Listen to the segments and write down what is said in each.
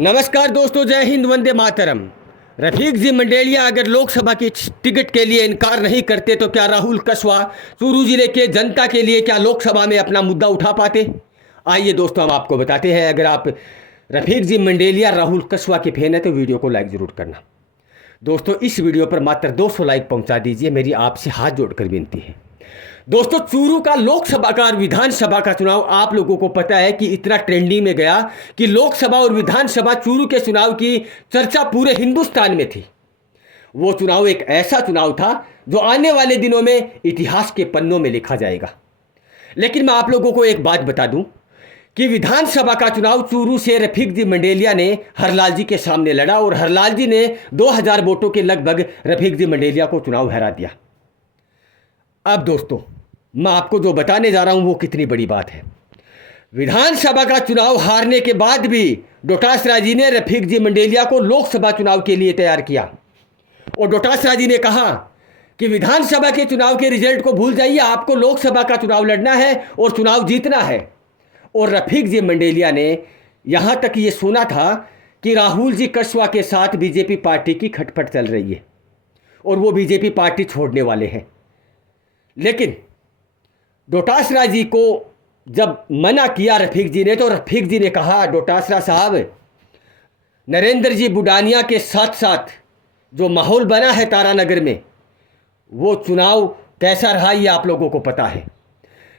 नमस्कार दोस्तों, जय हिंद, वंदे मातरम। रफीक जी मंडेलिया अगर लोकसभा की टिकट के लिए इनकार नहीं करते तो क्या राहुल कसवा चूरू जिले के जनता के लिए क्या लोकसभा में अपना मुद्दा उठा पाते? आइए दोस्तों, हम आपको बताते हैं। अगर आप रफीक जी मंडेलिया राहुल कसवा के फैन हैं तो वीडियो को लाइक ज़रूर करना। दोस्तों, इस वीडियो पर मात्र 200 लाइक पहुंचा दीजिए, मेरी आपसे हाथ जोड़कर विनती है। दोस्तों, चूरू का लोकसभा का और विधानसभा का चुनाव आप लोगों को पता है कि इतना ट्रेंडिंग में गया कि लोकसभा और विधानसभा चूरू के चुनाव की चर्चा पूरे हिंदुस्तान में थी। वो चुनाव एक ऐसा चुनाव था जो आने वाले दिनों में इतिहास के पन्नों में लिखा जाएगा। लेकिन मैं आप लोगों को एक बात बता दूं कि विधानसभा का चुनाव चूरू से रफीक जी मंडेलिया ने हरलाल जी के सामने लड़ा और हरलाल जी ने 2000 वोटों के लगभग रफीक जी मंडेलिया को चुनाव हरा दिया। अब दोस्तों, मैं आपको जो बताने जा रहा हूं वो कितनी बड़ी बात है। विधानसभा का चुनाव हारने के बाद भी डोटासरा जी ने रफीक जी मंडेलिया को लोकसभा चुनाव के लिए तैयार किया और डोटासरा जी ने कहा कि विधानसभा के चुनाव के रिजल्ट को भूल जाइए, आपको लोकसभा का चुनाव लड़ना है और चुनाव जीतना है। और रफीक जी मंडेलिया ने यहां तक ये सुना था कि राहुल जी कसवा के साथ बीजेपी पार्टी की खटपट चल रही है और वो बीजेपी पार्टी छोड़ने वाले हैं। लेकिन डोटासरा जी को जब मना किया रफीक जी ने, तो रफीक जी ने कहा, डोटासरा साहब, नरेंद्र जी बुडानिया के साथ साथ जो माहौल बना है तारानगर में, वो चुनाव कैसा रहा ये आप लोगों को पता है।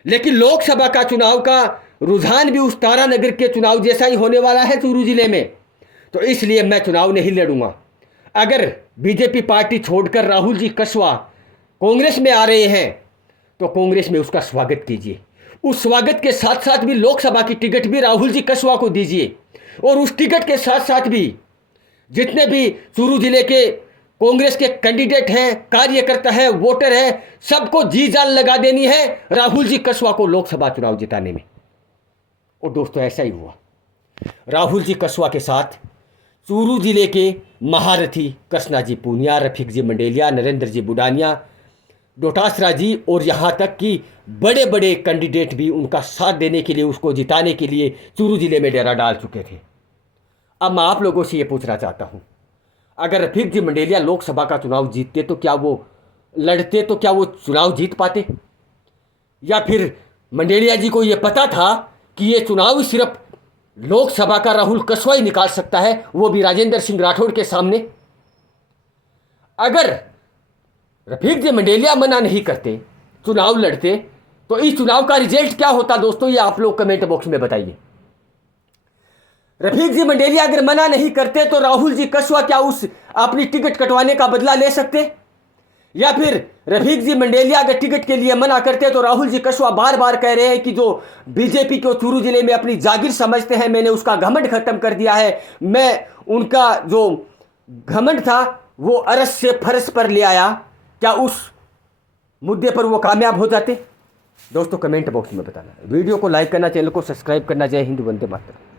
लेकिन लोकसभा का चुनाव का रुझान भी उस तारानगर के चुनाव जैसा ही होने वाला है चूरू जिले में, तो इसलिए मैं चुनाव नहीं लड़ूंगा। अगर बीजेपी पार्टी छोड़कर राहुल जी कसवा कांग्रेस में आ रहे हैं तो कांग्रेस में उसका स्वागत कीजिए। उस स्वागत के साथ साथ भी लोकसभा की टिकट भी राहुल जी कसवा को दीजिए और उस टिकट के साथ साथ भी जितने भी चूरू जिले के कांग्रेस के कैंडिडेट हैं, कार्यकर्ता हैं, वोटर हैं, सबको जी जान लगा देनी है राहुल जी कसवा को लोकसभा चुनाव जिताने में। और दोस्तों, ऐसा ही हुआ। राहुल जी कसवा के साथ चूरू जिले के महारथी कृष्णा जी पूनिया, रफीक जी मंडेलिया, नरेंद्र जी बुडानिया, डोटासरा जी और यहाँ तक कि बड़े बड़े कैंडिडेट भी उनका साथ देने के लिए, उसको जिताने के लिए चूरू जिले में डेरा डाल चुके थे। अब मैं आप लोगों से ये पूछना चाहता हूँ, अगर रफीक जी मंडेलिया लोकसभा का चुनाव जीतते तो क्या वो लड़ते, तो क्या वो चुनाव जीत पाते? या फिर मंडेलिया जी को ये पता था कि ये चुनाव सिर्फ लोकसभा का राहुल कसवा ही निकाल सकता है, वो भी राजेंद्र सिंह राठौड़ के सामने? अगर रफीक जी मंडेलिया मना नहीं करते, चुनाव लड़ते, तो इस चुनाव का रिजल्ट क्या होता दोस्तों, ये आप लोग कमेंट बॉक्स में बताइए। रफीक जी मंडेलिया अगर मना नहीं करते तो राहुल जी कसवा क्या उस अपनी टिकट कटवाने का बदला ले सकते? या फिर रफीक जी मंडेलिया अगर टिकट के लिए मना करते तो राहुल जी कसवा बार बार कह रहे हैं कि जो बीजेपी को चूरू जिले में अपनी जागीर समझते हैं, मैंने उसका घमंड खत्म कर दिया है, मैं उनका जो घमंड था वो अरस से फरस पर ले आया, क्या उस मुद्दे पर वो कामयाब हो जाते? दोस्तों, कमेंट बॉक्स में बताना। वीडियो को लाइक करना, चैनल को सब्सक्राइब करना। जय हिंद, वंदे मातरम।